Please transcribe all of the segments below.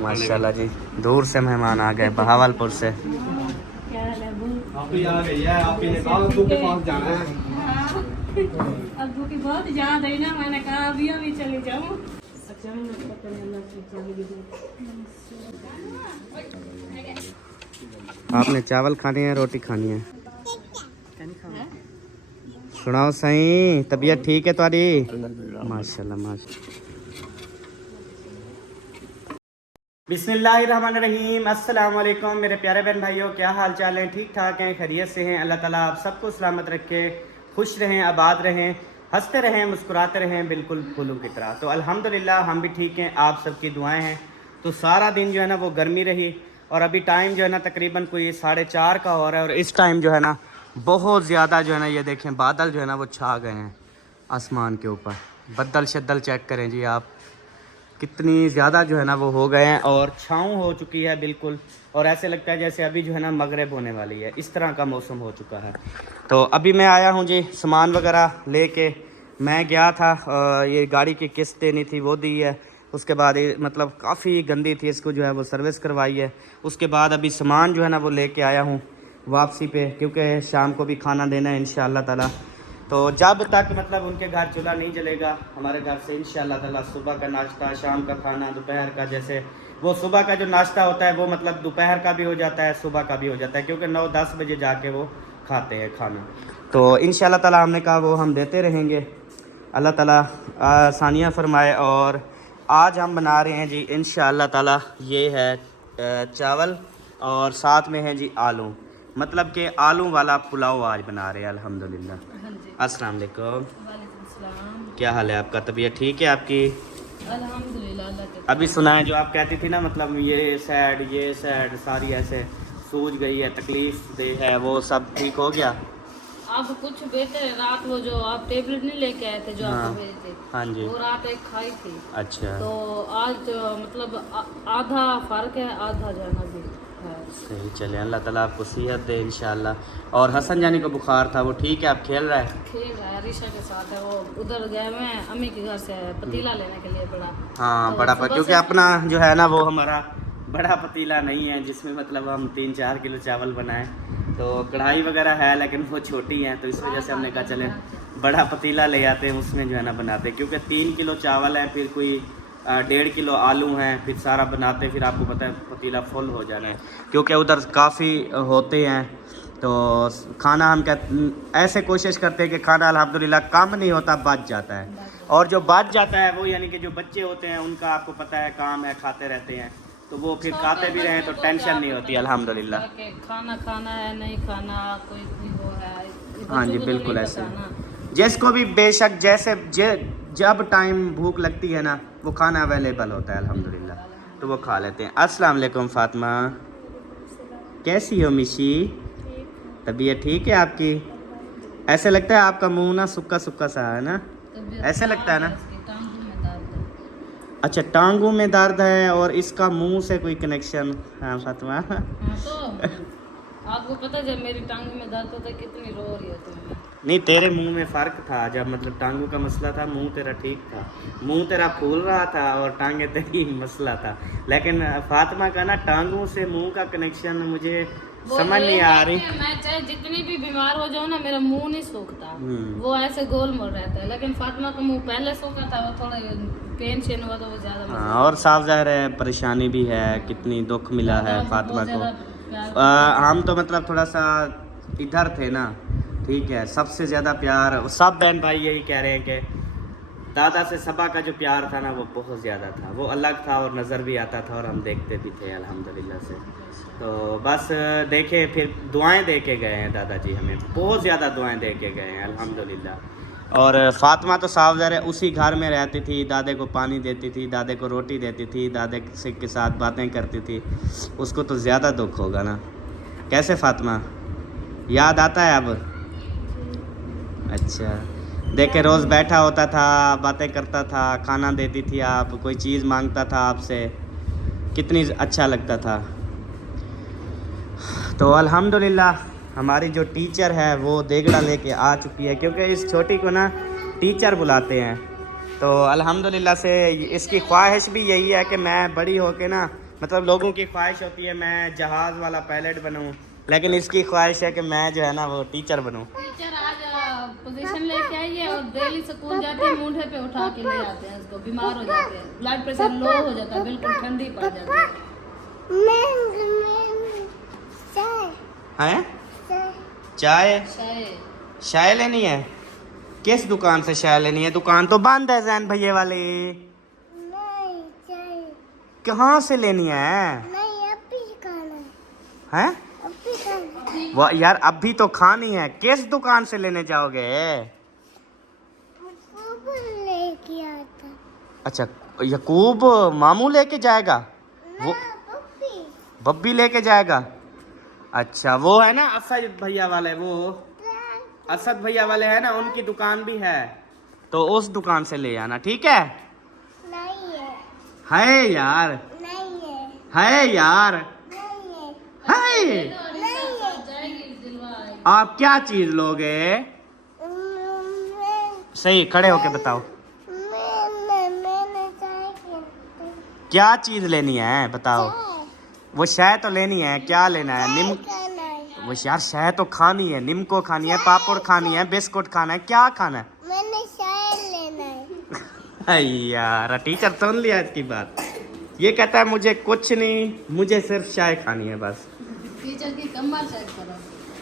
माशाल्लाह जी, दूर से मेहमान आ गए बहावलपुर से। अब्बू की बहुत याद है ना, मैंने कहा अभी अभी चले जाऊँ। आपने चावल खाने हैं, रोटी खानी है? सुनाओ सही, तबीयत ठीक है तुम्हारी? माशाल्लाह माशाल्लाह। बिस्मिल्लाहिर्रहमानिर्रहीम, अस्सलाम वालेकुम मेरे प्यारे बहन भाइयों, क्या हाल चाल है? ठीक ठाक हैं, खैरियत से हैं? अल्लाह ताला आप सबको सलामत रखे, खुश रहें, आबाद रहें, हंसते रहें, मुस्कुराते रहें, बिल्कुल फूलों की तरह। तो अल्हम्दुलिल्लाह हम भी ठीक हैं, आप सबकी दुआएं हैं। तो सारा दिन जो है ना वो गर्मी रही और अभी टाइम जो है ना तकरीबन कोई 4:30 का हो रहा है और इस टाइम जो है ना बहुत ज़्यादा जो है ना ये देखें बादल जो है ना वो छा गए हैं आसमान के ऊपर। बदल शद्दल चेक करें जी आप, कितनी ज़्यादा जो है ना वो हो गए हैं और छाँव हो चुकी है बिल्कुल। और ऐसे लगता है जैसे अभी जो है ना मगरिब होने वाली है, इस तरह का मौसम हो चुका है। तो अभी मैं आया हूँ जी सामान वगैरह लेके। मैं गया था ये गाड़ी की किस्त देनी थी, वो दी है। उसके बाद मतलब काफ़ी गंदी थी, इसको जो है वो सर्विस करवाई है। उसके बाद अभी सामान जो है ना वो लेके आया हूँ वापसी पे, क्योंकि शाम को भी खाना देना है इंशाअल्लाह ताला। तो जब तक मतलब उनके घर चूल्हा नहीं जलेगा हमारे घर से इंशाअल्लाह ताला सुबह का नाश्ता, शाम का खाना, दोपहर का, जैसे वो सुबह का जो नाश्ता होता है वो मतलब दोपहर का भी हो जाता है, सुबह का भी हो जाता है, क्योंकि 9-10 बजे जाके वो खाते हैं खाना। तो इंशाअल्लाह ताला हमने कहा वो हम देते रहेंगे, अल्लाह ताला आसानियाँ फरमाए। और आज हम बना रहे हैं जी इंशाअल्लाह ताला, ये है चावल और साथ में है जी आलू, मतलब कि आलू वाला पुलाव आज बना रहे हैं अल्हम्दुलिल्लाह। अस्सलाम वालेकुम। क्या हाल है आपका? तबीयत ठीक है आपकी? अल्हम्दुलिल्लाह। अभी सुना है जो आप कहती थी ना, मतलब ये सैड सारी ऐसे सूझ गई है, तकलीफ दे है, वो सब ठीक हो गया? अब कुछ बेहतर है। रात वो जो आप टेबलेट नहीं लेके आए थे जो हाँ, आपको भेजे थे, हाँ जी, वो रात एक खाई थी। अच्छा, तो आज मतलब आधा फर्क है, आधा जाना भी है। सही चले, अल्लाह ताला आपको सेहत दे इंशाअल्लाह। और हसन जानी को बुखार था, वो ठीक है? आप खेल रहा है? खेल रहा है, रिशा के साथ है। वो उधर गए हुए हैं अम्मी के घर से पतीला लेने के लिए बड़ा। हाँ तो बड़ा सुबह क्योंकि से अपना जो है ना वो हमारा बड़ा पतीला नहीं है जिसमें मतलब हम 3-4 किलो चावल बनाएं। तो कढ़ाई वगैरह है लेकिन वो छोटी है, तो इस वजह से हमने कहा चले बड़ा पतीला ले आते हैं, उसमें जो है ना बनाते हैं। क्योंकि 3 किलो चावल है, फिर कोई 1.5 किलो आलू हैं, फिर सारा बनाते, फिर आपको पता है पतीला फुल हो जाना है, क्योंकि उधर काफ़ी होते हैं। तो खाना हम क्या ऐसे कोशिश करते हैं कि खाना अल्हम्दुलिल्लाह कम नहीं होता, बच जाता है। और जो बच जाता है वो यानी कि जो बच्चे होते हैं उनका आपको पता है काम है, खाते रहते हैं, तो वो फिर खाते भी रहें तो टेंशन नहीं होती अल्हम्दुलिल्लाह। खाना खाना है नहीं खाना, कोई वो है। हाँ जी बच्चों को तो बिल्कुल नहीं ऐसे, पता ना। जिसको भी बेशक जैसे जब टाइम भूख लगती है ना वो खाना अवेलेबल होता है अल्हम्दुलिल्लाह, तो वो खा लेते हैं। अस्सलाम वालेकुम फातिमा, कैसी हो मिशी? तबीयत ठीक है आपकी? ऐसे लगता है आपका मुंह ना सूखा सूखा सा है ना, ऐसे लगता है ना? अच्छा, टांगों में दर्द है और इसका मुंह से कोई कनेक्शन? हाँ फातिमा, हाँ, तो आपको पता है जब मेरी टांग में दर्द होता है कितनी रो रही होती है। नहीं तेरे मुंह में फ़र्क था, जब मतलब टांगों का मसला था मुंह तेरा ठीक था, मुंह तेरा फूल रहा था और टांगे तेरी मसला था। लेकिन फातिमा का ना टांगों से मुंह का कनेक्शन मुझे समझ नहीं आ रही। मैं चाहे जितनी भी बीमार हो जाऊँ ना, मेरा मुंह नहीं सूखता, वो ऐसे गोल मोल रहता है। लेकिन फातिमा का मुंह पहले सूखा था, वो थोड़ा पेन शेन हुआ तो वो ज़्यादा। हाँ, और साफ ज़ाहिर है परेशानी भी है, कितनी दुख मिला है फातिमा को। हम तो मतलब थोड़ा सा इधर थे ना, ठीक है, सबसे ज़्यादा प्यार सब बहन भाई यही कह रहे हैं कि दादा से सबा का जो प्यार था ना वो बहुत ज़्यादा था, वो अलग था और नज़र भी आता था और हम देखते भी थे अल्हम्दुलिल्लाह से। तो बस देखे, फिर दुआएं दे के गए हैं दादाजी, हमें बहुत ज़्यादा दुआएं दे के गए हैं अल्हम्दुलिल्लाह। और फातिमा तो साफ ज़ाहिर है उसी घर में रहती थी, दादे को पानी देती थी, दादे को रोटी देती थी, दादे से के साथ बातें करती थी, उसको तो ज़्यादा दुख होगा ना। कैसे फातिमा, याद आता है अब? अच्छा, देखे रोज़ बैठा होता था, बातें करता था, खाना देती थी आप, कोई चीज़ मांगता था आपसे, कितनी अच्छा लगता था। तो अल्हम्दुलिल्लाह हमारी जो टीचर है वो देगड़ा लेके आ चुकी है, क्योंकि इस छोटी को ना टीचर बुलाते हैं, तो अल्हम्दुलिल्लाह से इसकी ख्वाहिश भी यही है कि मैं बड़ी होके ना, मतलब लोगों की ख्वाहिश होती है मैं जहाज़ वाला पायलट बनूं, लेकिन इसकी ख्वाहिश है कि मैं जो है ना वो टीचर बनूं। टीचर आज पोजीशन लेके आई है और डेली स्कूल जाती है, मूंढे पे उठा के ले आते हैं उसको, बीमार हो जाते हैं, ब्लड प्रेशर लो हो जाता है, बिल्कुल ठंडी पड़ जाती है। हैं? चाय? शायद चाय लेनी है? किस दुकान से चाय लेनी है? दुकान तो बंद है जैन भैया वाली। कहाँ से लेनी है? हैं? वो यार अभी तो खानी है, किस दुकान से लेने जाओगे? अच्छा, यकूब मामू लेके जाएगा? वो बब्बी लेके जाएगा? अच्छा, वो है ना असद भैया वाले, वो असद भैया वाले है ना, उनकी दुकान भी है, तो उस दुकान से ले आना, ठीक है? है यार, है यार, है। आप क्या चीज लोगे? सही खड़े होके बताओ, क्या चीज लेनी है बताओ? वो शय तो लेनी है, क्या लेना है? निम, वो यार शय तो खानी है, निम्को खानी है, पापड़ खानी है, बिस्कुट खाना है, क्या खाना है? मैंने शायर लेना है। यार टीचर सुन लिया इसकी बात, ये कहता है मुझे कुछ नहीं, मुझे सिर्फ चाय खानी है बस। टीचर की कमर चेक करो।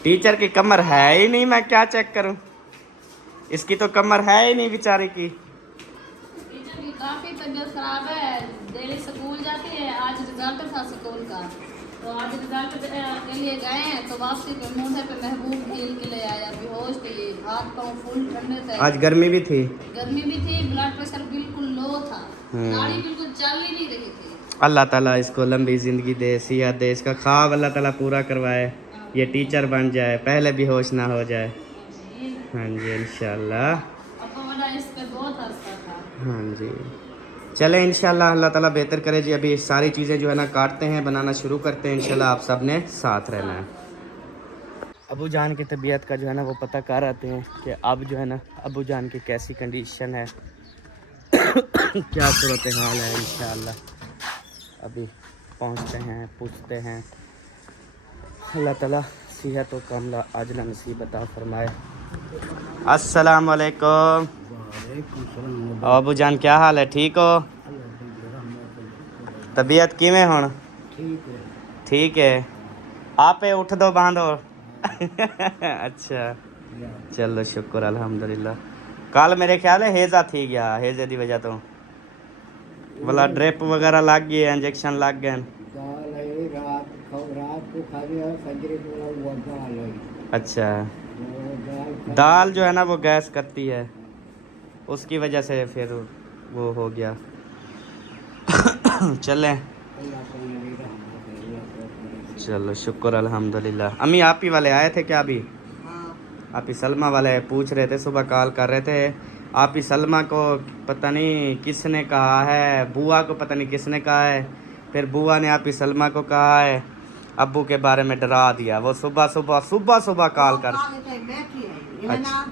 टीचर की कमर है ही नहीं, मैं क्या चेक करूं? इसकी तो कमर है ही नहीं बेचारी की। टीचर की काफी तबीयत खराब है, डेली स्कूल जाती है, आज रिजल्ट था स्कूल का, तो आज रिजल्ट के लिए गए हैं, तो वापसी पे मूंढे पे महबूब ढील के ले आया, बेहोश थे, हाथ पाँव फुल ठंडे थे, आज गर्मी भी थी, ब्लड प्रेशर बिल्कुल लो था, गाड़ी बिल्कुल चल ही नहीं रही थी। अल्लाह ताला इसको लंबी ज़िंदगी दे, सेहत दे, इसका ख्वाब अल्लाह ताला पूरा करवाए, ये टीचर बन जाए, पहले भी होश ना हो जाए। हाँ जी इंशाल्लाह। अब बड़ा इस पे बहुत हंसता था। हाँ जी, चले इंशाल्लाह अल्लाह ताला बेहतर करे जी। अभी सारी चीज़ें जो है ना काटते हैं, बनाना शुरू करते हैं इंशाल्लाह, आप सब ने साथ रहना है। अबू जान की तबीयत का जो है ना वो पता कर आते हैं कि अब जो है ना अबू जान की कैसी कंडीशन है क्या सूरत हाल है। इंशाल्लाह अभी पहुंचते हैं, पूछते हैं, अल्लाह ताला सेहत और कामला आजला नसीब अता फरमाए। अस्सलाम वालेकुम। अबू जान क्या हाल है, ठीक हो? तबीयत किवें हुण? ठीक है। आपे उठ दो बांधो अच्छा चलो शुक्र अल्हम्दुलिल्लाह। कल मेरे ख्याल है हेजा थी गया, हेजे की वजह तो वाला ड्रिप वगैरह लग गए, इंजेक्शन लग गए। अच्छा, दाल जो है ना वो गैस करती है, उसकी वजह से फिर वो हो गया चलें चलो शुक्र अल्हम्दुलिल्लाह। अम्मी आप ही वाले आए थे क्या अभी? आप ही सलमा वाले पूछ रहे थे, सुबह कॉल कर रहे थे। आप ही सलमा को पता नहीं किसने कहा है, बुआ को पता नहीं किसने कहा है, फिर बुआ ने आप ही सलमा को कहा है, अब्बू के बारे में डरा दिया। वो सुबह कॉल कर, अच्छा,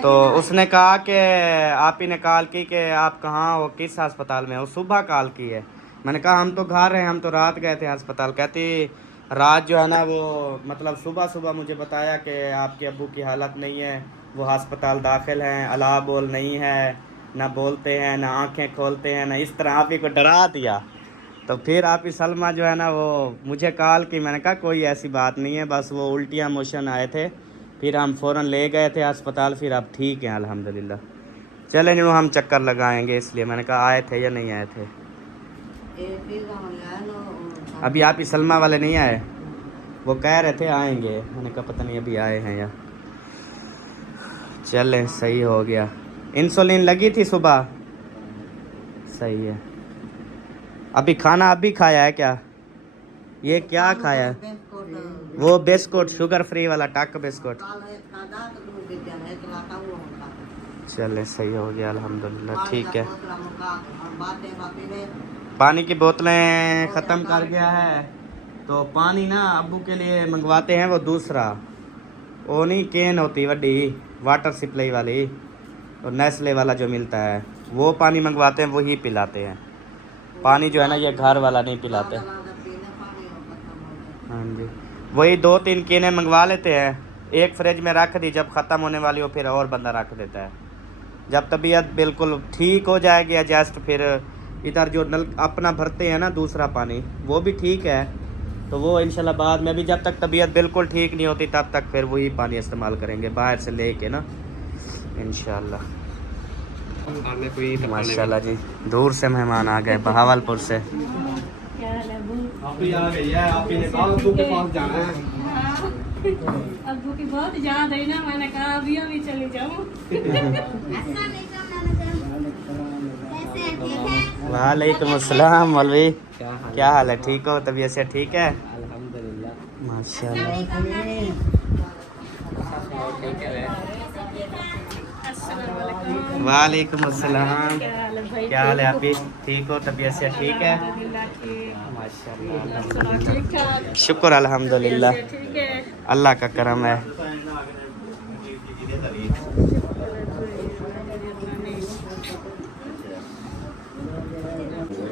तो उसने कहा कि आप ही ने कॉल की कि आप कहाँ हो, किस अस्पताल में हो, सुबह कॉल की है। मैंने कहा हम तो घर हैं, हम तो रात गए थे अस्पताल। कहती रात जो है ना वो मतलब सुबह मुझे बताया कि आपके अब्बू की हालत नहीं है, वो अस्पताल दाखिल हैं, अला बोल नहीं है, ना बोलते हैं ना आंखें खोलते हैं, ना इस तरह आप ही को डरा दिया। तो फिर आप ही सलमा जो है ना वो मुझे कॉल की, मैंने कहा कोई ऐसी बात नहीं है, बस वो उल्टियाँ मोशन आए थे, फिर हम फ़ौरन ले गए थे अस्पताल, फिर अब ठीक हैं अल्हम्दुलिल्लाह। चले जो हम चक्कर लगाएंगे, इसलिए मैंने कहा आए थे या नहीं आए थे। अभी आप ही सलमा वाले नहीं आए, वो कह रहे थे आएंगे, मैंने कहा पता नहीं अभी आए हैं या। चलें सही हो गया। इंसुलिन लगी थी सुबह, सही है। अभी खाना अभी खाया है क्या? ये क्या खाया है? वो बिस्कुट शुगर फ्री वाला टक बिस्कुट। चले सही हो गया अल्हम्दुलिल्लाह, ठीक है। पानी की बोतलें ख़त्म कर गया है, तो पानी ना अब्बू के लिए मंगवाते हैं, वो दूसरा, वो नहीं कैन होती वड्डी वाटर सप्लाई वाली, और नेस्ले वाला जो मिलता है वो पानी मंगवाते हैं वही पिलाते हैं। पानी जो है ना ये घर वाला नहीं पिलाते। हाँ जी, वही 2-3 केने मंगवा लेते हैं, एक फ्रिज में रख दी, जब ख़त्म होने वाली हो फिर और बंदा रख देता है। जब तबीयत बिल्कुल ठीक हो जाएगी एडजस्ट, फिर इधर जो नल अपना भरते हैं ना दूसरा पानी, वो भी ठीक है, तो वो इंशाल्लाह बाद में भी जब तक तबीयत बिल्कुल ठीक नहीं होती तब तक फिर वही पानी इस्तेमाल करेंगे बाहर से लेके ना इंशाल्लाह। माशाल्लाह जी, दूर से मेहमान आ गए बहावलपुर से। अब्बू की बहुत याद है ना, मैंने कहा अभी अभी चली जाऊँ। वालेकुम अस्सलाम मौलवी, क्या हाल है? ठीक हो? तबीयत से ठीक है? अल्हम्दुलिल्लाह माशाल्लाह। वालेकुम अस्सलाम, क्या हाल है? आप भी ठीक हो? तबीयत से ठीक है? माशाल्लाह, शुक्र अल्हम्दुलिल्लाह, अल्लाह का करम है।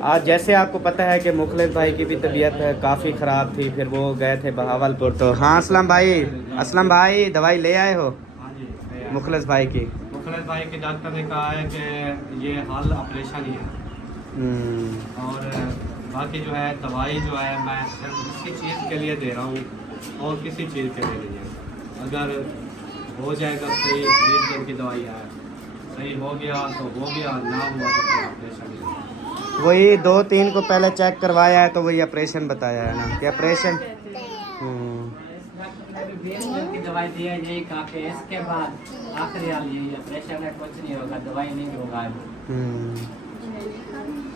आज जैसे आपको पता है कि मुखलिस भाई की भी तबीयत काफ़ी ख़राब थी, फिर वो गए थे बहावलपुर। तो हाँ असलम भाई दवाई ले आए हो? मुखलिस भाई की? मुखलिस भाई के डॉक्टर ने कहा है कि ये हाल ऑपरेशन ही है, और बाकी जो है दवाई जो है मैं सिर्फ इसी चीज़ के लिए दे रहा हूँ और किसी चीज़ के लिए नहीं है। अगर हो जाएगा सही 20 दिन की दवाई है, सही हो गया तो हो गया, ना हुआ तो फिर ऑपरेशन ही है। वही 2-3 को पहले चेक करवाया है तो वही ऑपरेशन बताया है ना कि ऑपरेशन। 20 दिन की दवाई दी है, यही काफी है। इसके बाद आखिरी हाल यही है, प्रेशर में कुछ नहीं होगा, दवाई नहीं होगा।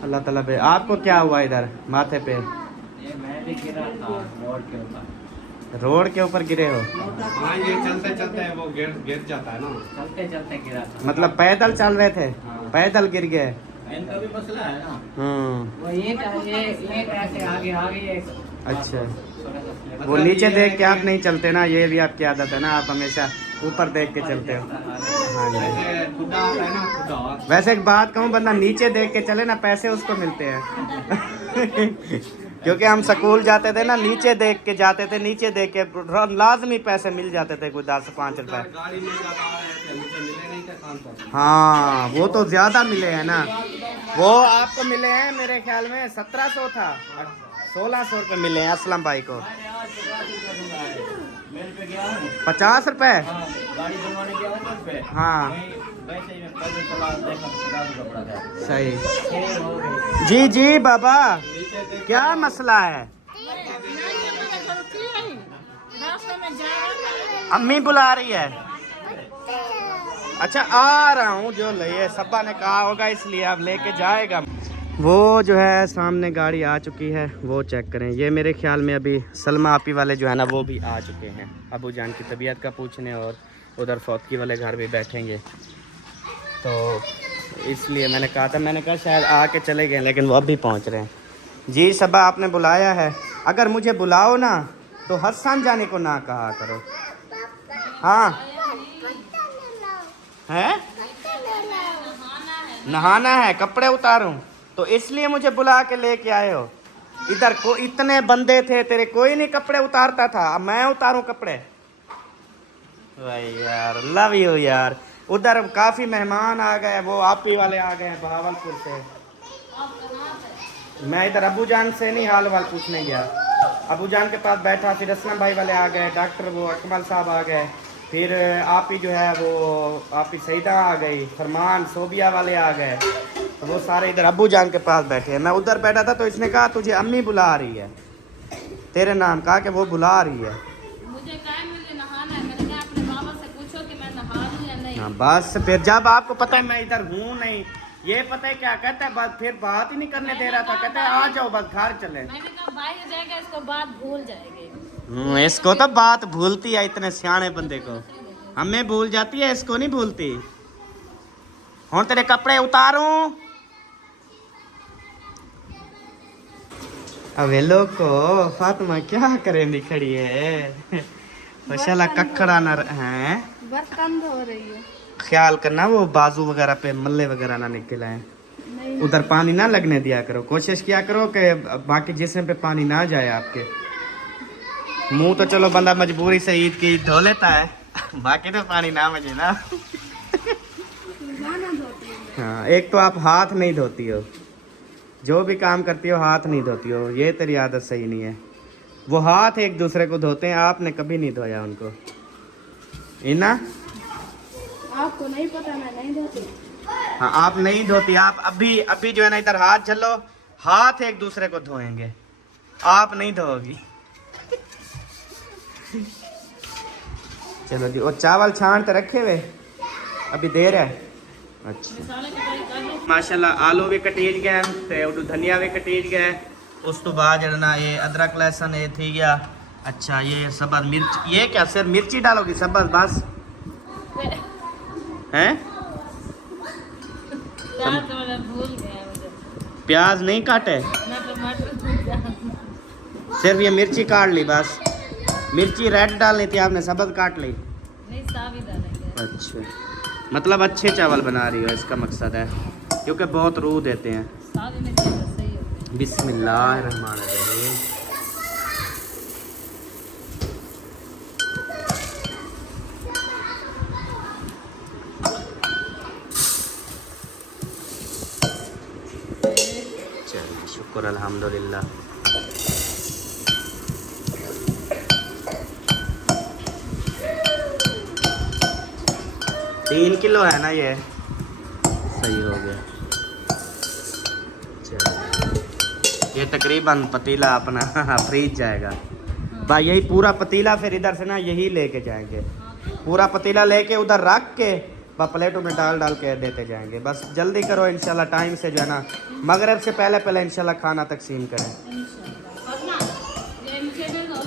अल्लाह ताला पे। आपको क्या हुआ इधर माथे पे? ये मैं भी गिरा था रोड के ऊपर। रोड के ऊपर गिरे हो? हाँ, ये चलते चलते वो गिर जाता है ना। चलते चलते गिरा था। मतलब पैदल चल रहे थे, पैदल गिर गए? इनका भी मसला है ना। हम्म, वो ये ऐसे आगे आगे। अच्छा, वो नीचे देख के आप नहीं चलते ना, ये भी आपकी आदत है ना, आप हमेशा ऊपर देख के चलते हो। हाँ जी। जैसे खुदा आता है ना, खुदा। वैसे एक बात कहूँ, बंदा नीचे देख के चले ना, पैसे उसको मिलते हैं। क्योंकि हम स्कूल जाते थे ना, नीचे देख के जाते थे, नीचे देख के लाजमी पैसे मिल जाते थे, कोई 10-5 रुपए। गाड़ी में जाता है, मुझे मिले नहीं थे काम पर। हाँ, वो तो ज्यादा मिले हैं ना, वो आपको मिले हैं मेरे ख्याल में 1700 था, 1600 रुपये मिले हैं असलम भाई को। 50 रुपए? गाड़ी बनवाने गया था पे। हाँ वैसे ही मैं पैदल चला देखा 50 रुपये पड़ा था। सही। जी जी बाबा, क्या मसला है? अम्मी बुला रही है। अच्छा आ रहा हूँ, जो ले सब्बा ने कहा होगा इसलिए अब लेके जाएगा। वो जो है सामने गाड़ी आ चुकी है, वो चेक करें। ये मेरे ख्याल में अभी सलमा आपी वाले जो है ना वो भी आ चुके हैं अबू जान की तबीयत का पूछने, और उधर फौतकी वाले घर भी बैठेंगे। तो इसलिए मैंने कहा था, मैंने कहा शायद आके चले गए, लेकिन वो अब भी पहुँच रहे हैं। जी सब्बा आपने बुलाया है, अगर मुझे बुलाओ ना तो हसन जाने को ना कहा करो। हाँ है, नहाना है, कपड़े उतारूं, तो इसलिए मुझे बुला के लेके आए हो। इधर को इतने बंदे थे तेरे, कोई नहीं कपड़े उतारता था, अब मैं उतारूं कपड़े? भाई यार लव यू यार। उधर काफी मेहमान आ गए, वो आप ही वाले आ गए हैं बहावलपुर से। मैं इधर अबू जान से नहीं हाल वाल पूछने गया, अबू जान के पास बैठा, फिर असलम भाई वाले आ गए, डॉक्टर वो अकमल साहब आ गए, फिर आप ही जो है वो आप ही सईदा आ गई, फरमान सोबिया वाले आ गए, तो वो सारे इधर अबू जान के पास बैठे हैं। मैं उधर बैठा था तो इसने कहा तुझे अम्मी बुला रही है, तेरे नाम कहा कि वो बुला रही है। मुझे नहाना है, मैंने कहा अपने बाबा से पूछो कि मैं नहा लूं या नहीं। हाँ बस, फिर जब आपको पता है मैं इधर हूँ नहीं, ये पता है क्या कहता है, बस फिर बात ही नहीं करने दे रहा था, कहता है आ जाओ बस घर चले। मैंने कहा भाई हो जाएगा, इसको बात भूल जाएगी। इसको तो बात भूलती है, इतने सियाने बंदे को हमें भूल जाती है, इसको नहीं भूलती। हूँ तेरे कपड़े उतारूं? अबे लोको फातिमा क्या करेंगी खड़ी है, माशाल्लाह ककड़ा न है, बर्तन धो रही है। ख्याल करना वो बाजू वगैरह पे मल्ले वगैरह ना निकल आए, उधर पानी ना लगने दिया करो, कोशिश किया करो कि बाकी जिस्म पे पानी ना जाए आपके। मुंह तो चलो बंदा मजबूरी से ईद की धो लेता है, बाकी तो पानी ना बजे ना। हाँ, एक तो आप हाथ नहीं धोती हो, जो भी काम करती हो हाथ नहीं धोती हो, ये तेरी आदत सही नहीं है। वो हाथ एक दूसरे को धोते हैं, आपने कभी नहीं धोया उनको। इना आपको नहीं पता, मैं नहीं धोती। हाँ, आप नहीं धोती। आप अभी अभी जो है ना इधर हाथ झलो, हाथ एक दूसरे को धोएंगे, आप नहीं धोगी। चलो जी, और चावल छान तो रखे हुए, अभी देर है। अच्छा, माशाल्लाह आलू भी कटीज गए ते उडू धनिया भी कटीज गए। उस तो बाद जो ना ये अदरक लहसुन ये थी गया। अच्छा, ये सब्ज़ मिर्च, ये क्या सिर्फ मिर्ची डालोगी सब्ज़ बस हैं? भूल गया मुझे, प्याज नहीं काटे, मैं टमाटर सिर्फ ये मिर्ची काट ली बस। मिर्ची रेड डालनी थी, आपने सब्ज़ काट ली। नहीं, साबित डालेंगे। अच्छा, मतलब अच्छे चावल बना रही हो, इसका मकसद है, क्योंकि बहुत रूह देते हैं। साबित में सही होते हैं। बिस्मिल्लाहिर्रहमानिर्रहीम। चलिए, शुक्र अल्हम्दुलिल्लाह। तीन किलो है ना ये, सही हो गया। चलिए, ये तकरीबन पतीला अपना फ्रीज जाएगा भाई, यही पूरा पतीला फिर इधर से ना यही लेके जाएंगे, पूरा पतीला लेके उधर रख के प्लेटों में डाल डाल के देते जाएंगे। बस जल्दी करो इंशाल्लाह, टाइम से जो है ना मगरिब से पहले पहले इंशाल्लाह खाना तकसीम करें। ये नीचे दे दो।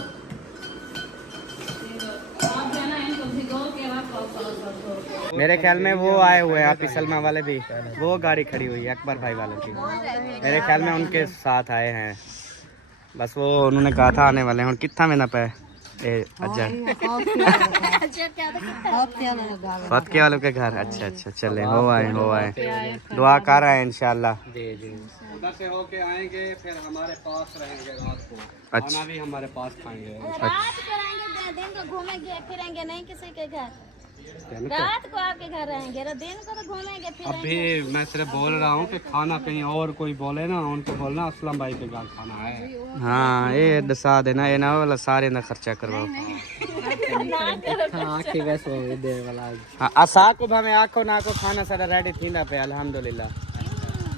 आप जो है ना इनको भिगो के रखो। मेरे ख्याल में वो आए हुए हैं, आप सलमा वाले भी, वो गाड़ी खड़ी हुई है अकबर भाई वालों की, मेरे ख्याल में उनके साथ आए हैं। बस वो उन्होंने कहा था आने वाले हैं, हम कितना में ना पे अच्छा फतके वालों के घर। अच्छा अच्छा, चले हो आए दुआ कर रहे हैं इंशाल्लाह। उधर से होके आएंगे, फिर हमारे पास रहेंगे रात को, अच्छा। खाना भी हमारे पास खाएंगे। रात को रहेंगे, दिन को घूमेंगे फिरेंगे नहीं किसी के घर। रात को आपके घर रहेंगे, दिन को तो घूमेंगे फिरेंगे। अभी मैं सिर्फ बोल रहा हूँ कि खाना कहीं और कोई बोले ना, उनको बोलना असलम भाई के घर खाना है। हाँ, ये दसा देना, ये ना वाला सारे ना खर्चा करवाओ। हाँ, असा को भावे आखो ना को खाना सारा रेडी थी ना पे अल्हम्दुलिल्लाह।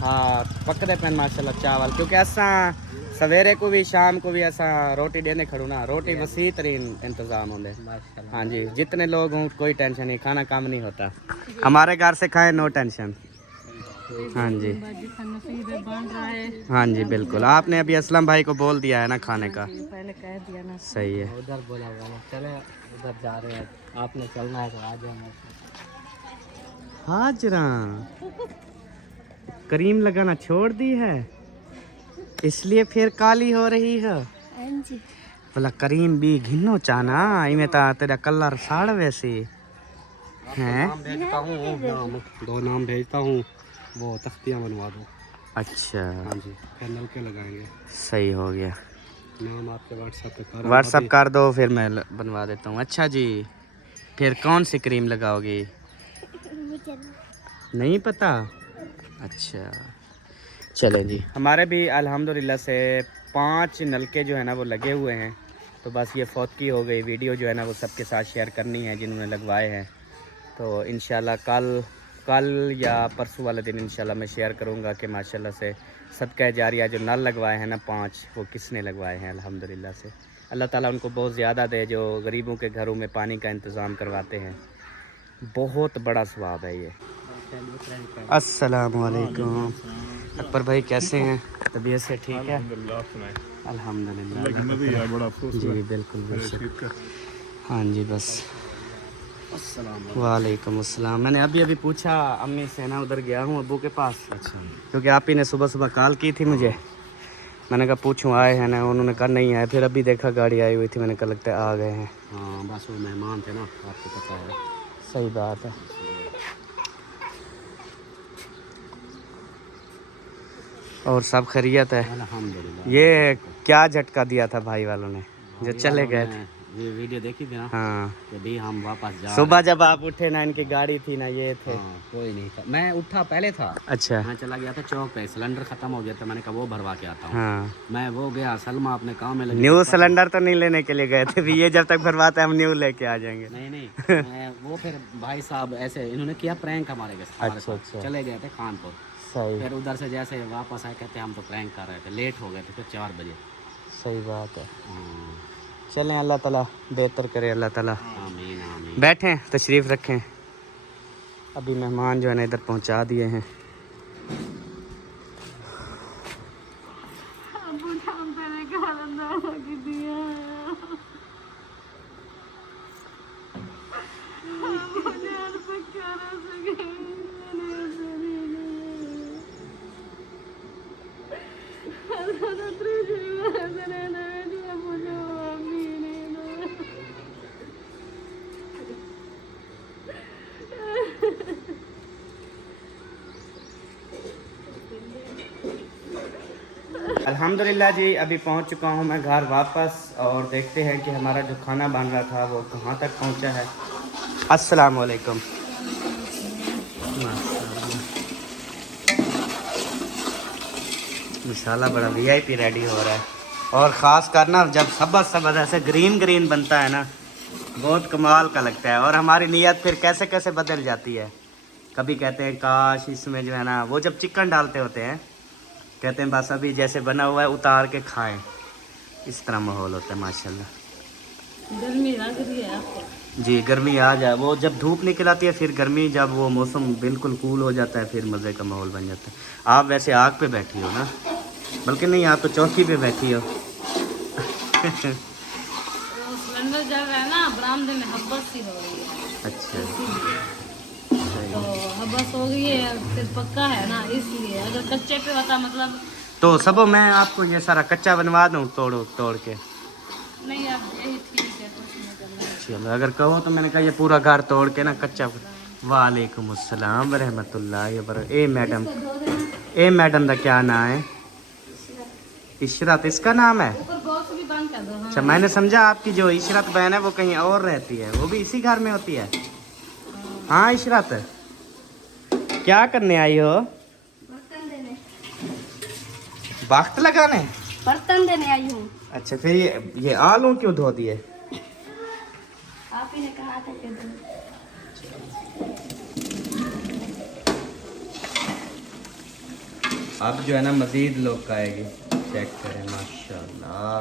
हाँ, पकड़े पे माशाल्लाह चावल, क्योंकि असा सवेरे को भी शाम को भी ऐसा रोटी देने खड़ू ना, रोटी वसी तरीन इंतजाम होंगे। हाँ जी, जितने लोग हों कोई टेंशन नहीं, खाना कम नहीं होता। हमारे घर से खाए नो टेंशन। हाँ जी, हाँ जी बिल्कुल, आपने अभी असलम भाई को बोल दिया है ना खाने का, पहले कह दिया ना। सही है। उधर बोला हुआ ना, चले उधर जा रहे हैं, आपने चलना है तो आ जाओ। हाजरा क्रीम लगाना छोड़ दी है, इसलिए फिर काली हो रही है। बोला करीम भी घिनो चाना, इमें ता तेरा कलर साड़ वैसे हैं। नाम भेजता हूँ, दो नाम भेजता हूँ, वो तख्तियाँ बनवा दो। अच्छा, हाँ जी, फिर नलके लगाएंगे। सही हो गया, नाम आपके व्हाट्सएप पे कर, व्हाट्सअप कर दो, फिर मैं बनवा देता हूँ। अच्छा जी, फिर कौन सी क्रीम लगाओगी? नहीं पता। अच्छा, चलें जी। हमारे भी अल्हम्दुलिल्लाह से 5 नलके जो है ना वो लगे हुए हैं, तो बस ये फौतकी हो गई। वीडियो जो है ना वो सबके साथ शेयर करनी है जिन्होंने लगवाए हैं, तो इंशाल्लाह कल या परसों वाले दिन इंशाल्लाह मैं शेयर करूंगा कि माशाल्लाह से सदका जारिया जो नल लगवाए हैं ना 5, वो किसने लगवाए हैं। अल्हम्दुलिल्लाह से अल्लाह ताला उनको बहुत ज़्यादा दे, जो गरीबों के घरों में पानी का इंतज़ाम करवाते हैं, बहुत बड़ा सवाब है ये। अस्सलाम वालेकुम अकबर भाई, कैसे हैं? तबीयत से ठीक है? अल्हम्दुलिल्लाह जी, बिल्कुल। हाँ जी, बस वालेकुम अस्सलाम। मैंने अभी पूछा अम्मी से ना, उधर गया हूँ अब्बू के पास। अच्छा, क्योंकि आप ही ने सुबह कॉल की थी मुझे, मैंने कहा पूछूं आए हैं ना, उन्होंने कहा नहीं आए। फिर अभी देखा गाड़ी आई हुई थी, मैंने कहा लगता है आ गए हैं। हाँ, बस वो मेहमान थे ना, आपको पता है। सही बात है। और सब खैरियत है? अल्हम्दुलिल्लाह। ये क्या झटका दिया था भाई वालों ने जो चले गए थे? ये वीडियो देखी थी ना, हाँ, तो भी हम वापस जा सुबह जब आप उठे ना, इनकी गाड़ी थी ना, ये थे। हाँ, कोई नहीं था, मैं उठा पहले था। अच्छा। मैं चला गया था चौक पे, सिलेंडर खत्म हो गया था, मैंने कहा वो भरवा के आता हूँ। हाँ, मैं वो गया, सलमा अपने काम में लगी। न्यू सिलेंडर तो नहीं लेने के लिए गए थे भी, ये जब तक भरवाते हम न्यू लेके आ जाएंगे। नहीं मैं वो फिर भाई साहब ऐसे इन्होंने किया प्रैंक हमारे अच्छा, साथ। अच्छा। चले गए थे खानपुर, सही, फिर उधर से जैसे वापस आए, कहते हम तो प्रैंक कर रहे थे, लेट हो गए थे, फिर 4 बजे। सही बात है। चलें, अल्लाह ताला बेहतर करे, अल्लाह ताला। आमीन आमीन। बैठें, तशरीफ़ रखें। अभी मेहमान जो है ना इधर पहुंचा दिए हैं। अल्हम्दुलिल्लाह जी, अभी पहुंच चुका हूं मैं घर वापस, और देखते हैं कि हमारा जो खाना बन रहा था वो कहां तक पहुंचा है। अस्सलाम वालेकुम। मसाला बड़ा वीआईपी रेडी हो रहा है, और ख़ास कर ना जब सबज ऐसे ग्रीन ग्रीन बनता है ना, बहुत कमाल का लगता है। और हमारी नीयत फिर कैसे कैसे बदल जाती है। कभी कहते हैं काश इसमें जो है ना, वो जब चिकन डालते होते हैं कहते हैं बस अभी जैसे बना हुआ है उतार के खाएं, इस तरह माहौल होता है माशाल्लाह। गर्मी लग रही है आपको? जी, गर्मी आ जाए, वो जब धूप निकल आती है, फिर गर्मी जब वो मौसम बिल्कुल कूल हो जाता है, फिर मज़े का माहौल बन जाता है। आप वैसे आग पे बैठी हो ना, बल्कि नहीं, आप तो चौकी पे बैठी हो। सिलेंडर जल रहा है ना, बरामदे में हब्बस सी हो रही है। अच्छा, तो हब्बस हो गई है, फिर पक्का है ना, इसलिए। अगर कच्चे पे होता मतलब तो सब मैं आपको ये सारा कच्चा बनवा दूँ तोड़ के? नहीं, अब यही ठीक है, कुछ नहीं करना। चलो, अगर कहो तो मैंने कहा ये पूरा घर तोड़ के ना कच्चा। वालेकुम अस्सलाम रहमतुल्लाह वबरकातुहू। ए मैडम का क्या नाम है? इशरत इसका नाम है? ऊपर बॉक्स भी बंद कर दो। अच्छा, मैंने समझा आपकी जो इशरत बहन है वो कहीं और रहती है, वो भी इसी घर में होती है। हाँ इशरत, क्या करने आई हो? बर्तन देने। वक्त लगाने? बर्तन देने आई हूँ। अच्छा, फिर ये आलू क्यों धो दिए? आप ही ने कहा था कि दो। अब जो है ना मजीद लोग खाएगी, चेक करें माशाल्लाह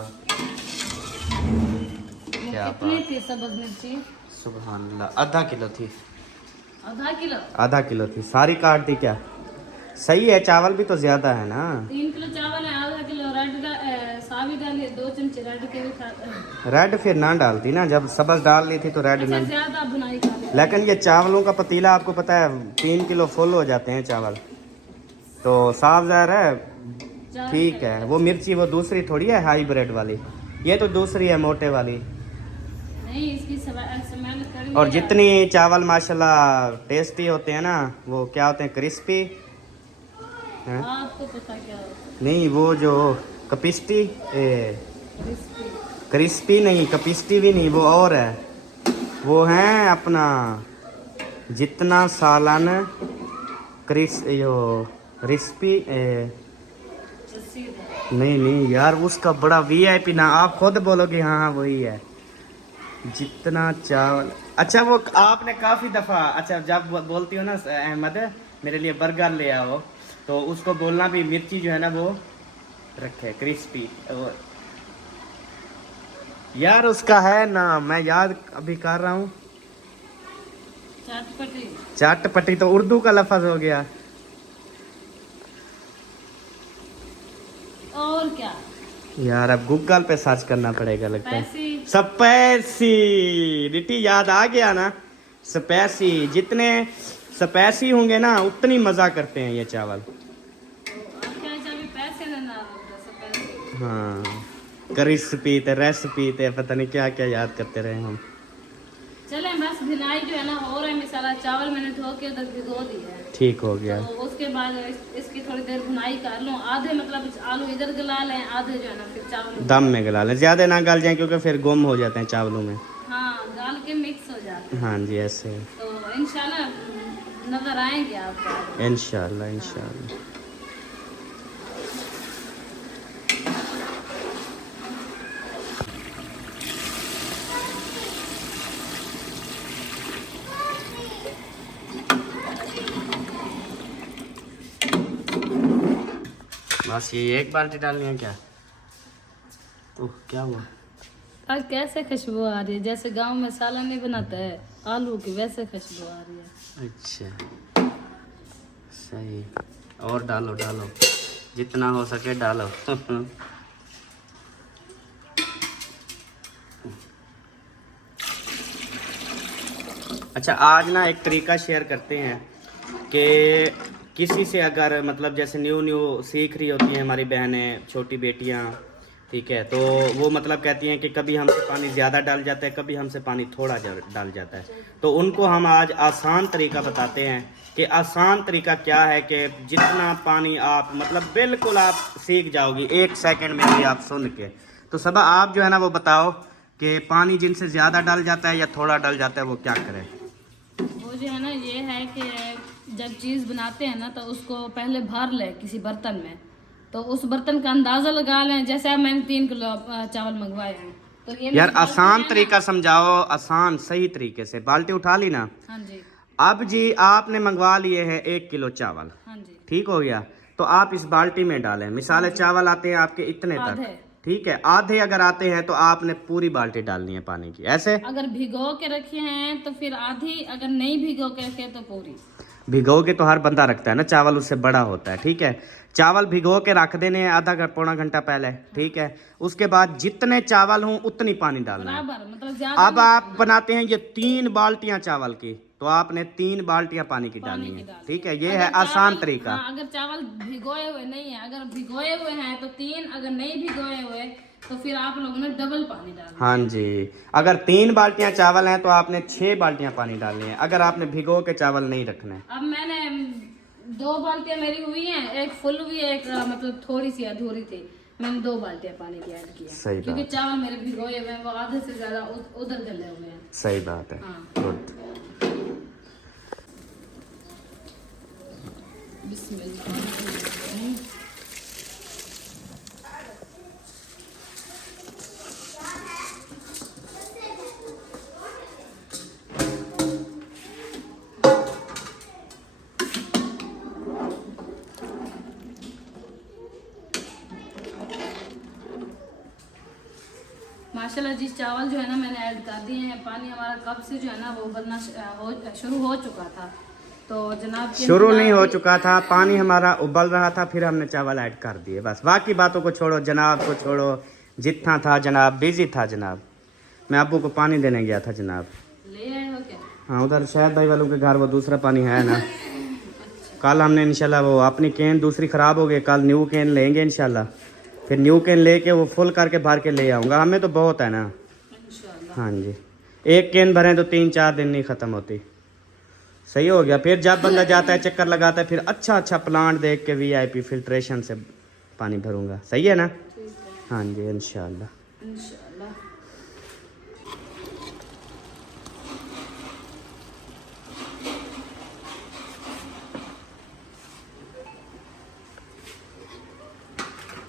क्या कितनी बात। थी सब्ज मिर्ची? सुभान अल्लाह, आधा किलो थी। आधा किलो? आधा किलो थी, सारी काट दी क्या? सही है, चावल भी तो ज्यादा है ना। 3 किलो चावल है, आधा किलो रेड सावी डाली, 2 चमचे रेड के भी खा। रेड फिर ना डालती ना, जब सबज डाल ली थी तो रेड अच्छा, ना। ज्यादा बुनाई कर ली। लेकिन ये चावलों का पतीला आपको पता है 3 किलो फुल हो जाते हैं चावल, तो साफ ज़ाहिर है ठीक है। वो मिर्ची वो दूसरी थोड़ी है हाईब्रिड वाली, ये तो दूसरी है मोटे वाली। नहीं, इसकी स्मेल कड़ी और है। जितनी चावल माशाल्लाह टेस्टी होते हैं ना, वो क्या होते हैं, क्रिस्पी हैं? आपको पता क्या होता है? नहीं, वो जो कपिस्टी क्रिस्पी। क्रिस्पी नहीं, कपिस्टी भी नहीं, वो और है, वो हैं अपना जितना सालन क्रिस्पी नहीं यार, उसका बड़ा वीआईपी ना, आप खुद बोलोगे हाँ हाँ वही है। जितना चावल, अच्छा वो आपने काफ़ी दफ़ा, अच्छा जब बोलती हो ना अहमद मेरे लिए बर्गर ले आओ, तो उसको बोलना भी मिर्ची जो है ना वो रखे क्रिस्पी। यार उसका है ना, मैं याद अभी कर रहा हूँ, चटपटी। चटपटी तो उर्दू का लफ्ज हो गया। और क्या? यार अब गूगल पे सर्च करना पड़ेगा लगता है। पैसी। स्पैसी, रिटी याद आ गया ना, स्पैसी। जितने स्पैसी होंगे ना उतनी मज़ा करते हैं ये चावल। आपके यहाँ भी पैसे देना होगा, सब पैसे। हाँ, क्रिस्पी थे, रेसिपी थे, पता नहीं क्या क्या याद करते रहे हम। चले बस भिनाई जो है ना हो रहा है, मिसाला चावल मैंने धो के उधर भिगो दिया है। ठीक हो गया। तो उसके बाद इसकी थोड़ी देर भुनाई कर लूँ, आधे मतलब आलू इधर गला लें, आधे जो है ना फिर चावल दम में गला लें, ज़्यादा ना गल जाए क्योंकि फिर गुम हो जाते हैं चावलों में। हाँ गाल के मिक्स हो जाते हैं। हाँ जी ऐसे तो इंशाल्लाह नजर आएंगे आपको। इंशाल्लाह इंशाल्लाह। बस ये एक बाल्टी डालनी है क्या? ओह क्या हुआ? आज कैसे खुशबू आ रही है, जैसे गांव में सालन नहीं बनाता है आलू की, वैसे खुशबू आ रही है। अच्छा सही, और डालो डालो जितना हो सके डालो। अच्छा आज ना एक तरीका शेयर करते हैं कि किसी से अगर मतलब जैसे न्यू न्यू सीख रही होती हैं हमारी बहनें, छोटी बेटियां, ठीक है, तो वो मतलब कहती हैं कि कभी हमसे पानी ज़्यादा डाल जाता है, कभी हमसे पानी थोड़ा डाल जाता है। तो उनको हम आज आसान तरीका बताते हैं कि आसान तरीका क्या है कि जितना पानी आप मतलब बिल्कुल आप सीख जाओगी 1 सेकंड में भी आप सुन के। तो सबा आप जो है ना वो बताओ कि पानी जिनसे ज़्यादा डाल जाता है या थोड़ा डाल जाता है वो क्या करें? वो जो है ना ये है कि जब चीज़ बनाते हैं ना तो उसको पहले भर लें किसी बर्तन में, तो उस बर्तन का अंदाज़ा लगा लें। जैसे अब मैंने 3 किलो चावल मंगवाए हैं तो ये यार बाल्टी आसान है ना- तरीका समझाओ, आसान सही तरीके से। बाल्टी उठा ली ना? हाँ जी अब जी आपने मंगवा लिए हैं 1 किलो चावल, हाँ जी। ठीक हो गया। तो आप इस बाल्टी में डालें, मिसाले चावल आते हैं आपके इतने तक, आधे। ठीक है, आधे अगर आते हैं तो आपने पूरी बाल्टी डालनी है पानी की। ऐसे अगर भिगो के रखे हैं तो फिर आधी, अगर नहीं भिगो के रखे तो पूरी। भिगो के तो हर बंदा रखता है ना, चावल उससे बड़ा होता है, ठीक है। चावल भिगो के रख देने हैं आधा पौना घंटा पहले, ठीक है। उसके बाद जितने चावल हों उतनी पानी डालना है। बराबर मतलब ज्यादा अब आप बनाते हैं ये 3 बाल्टियां चावल की, तो आपने 3 बाल्टियां पानी की डालनी है, ठीक है। ये है आसान तरीका। हाँ, अगर चावल भिगोए हुए नहीं है, अगर भिगोए हुए हैं तो 3, अगर नहीं भिगोए हुए तो फिर आप लोगों ने डबल पानी डालना। हाँ जी, अगर 3 बाल्टियां चावल हैं तो आपने 6 बाल्टियां पानी डालनी है, अगर आपने भिगो के चावल नहीं रखने। अब मैंने 2 बाल्टियां मेरी हुई हैं, एक फुल हुई है, एक मतलब थोड़ी सी अधूरी थी, मैंने 2 बाल्टियां पानी की ऐड किया। सही क्योंकि बात। चावल मेरे भिगोए हुए हैं, वो आधे से ज्यादा उधर गले हुए हैं। सही बात है, हाँ। गुड। बिस्मिल्लाह। माशाल्लाह जी चावल जो है ना मैंने ऐड कर दिए हैं। पानी हमारा कब से जो है ना वो बनना शुरू हो चुका था। तो जनाब के शुरू नहीं हो इंतजार चुका था, पानी हमारा उबल रहा था, फिर हमने चावल ऐड कर दिए, बस। बाकी बातों को छोड़ो, जनाब को छोड़ो, जितना था जनाब बिजी था जनाब। मैं अब्बू को पानी देने गया था जनाब। ले आए हो क्या? हाँ उधर शायद भाई वालों के घर वो दूसरा पानी है ना। कल हमने इंशाल्लाह वो अपनी कैन दूसरी ख़राब हो गई, कल न्यू कैन लेंगे इंशाल्लाह, फिर न्यू कैन लेके वो फुल करके भर के ले आऊँगा। हमें तो बहुत है ना। इंशाल्लाह। हाँ जी, 1 कैन भरें तो 3-4 दिन नहीं ख़त्म होती। सही हो गया। फिर जब बंदा जाता है चक्कर लगाता है, फिर अच्छा अच्छा प्लांट देख के VIP फिल्ट्रेशन से पानी भरूंगा। सही है ना? ठीक है हाँ जी इंशाल्लाह। इंशाल्लाह।